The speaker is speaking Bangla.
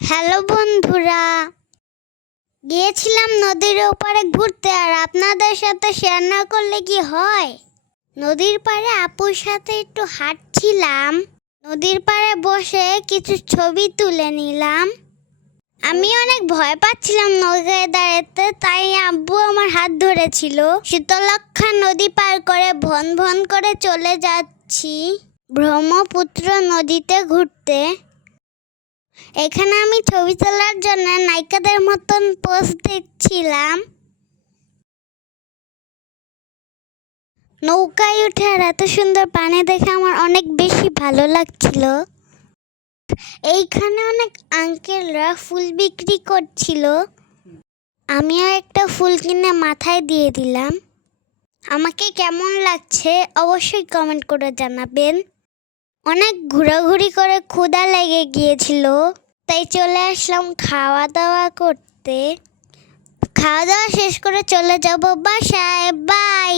হ্যালো বন্ধুরা, গিয়েছিলাম নদীর ওপারে ঘুরতে। আর আপনাদের সাথে শেয়ার না করলে কি হয়। নদীর পাড়ে আপুর সাথে একটু হাঁটছিলাম। নদীর পাড়ে বসে কিছু ছবি তুলে নিলাম। আমি অনেক ভয় পাচ্ছিলাম নৌকায় দাঁড়াতে, তাই আব্বু আমার হাত ধরেছিল। শীতলক্ষা নদী পার করে ভন ভন করে চলে যাচ্ছি ব্রহ্মপুত্র নদীতে ঘুরতে। এখানে আমি ছবি তোলার জন্য নায়িকাদের মতন পোজ দিচ্ছিলাম। নৌকায় উঠে আর এত সুন্দর পানি দেখে আমার অনেক বেশি ভালো লাগছিল। এইখানে অনেক আঙ্কেলরা ফুল বিক্রি করছিল। আমিও একটা ফুল কিনে মাথায় দিয়ে দিলাম। আমাকে কেমন লাগছে অবশ্যই কমেন্ট করে জানাবেন। অনেক ঘোরাঘুরি করে ক্ষুধা লেগে গিয়েছিল, তাই চলে আসলাম খাওয়া দাওয়া করতে। খাওয়া দাওয়া শেষ করে চলে যাব বাসায়। বাই।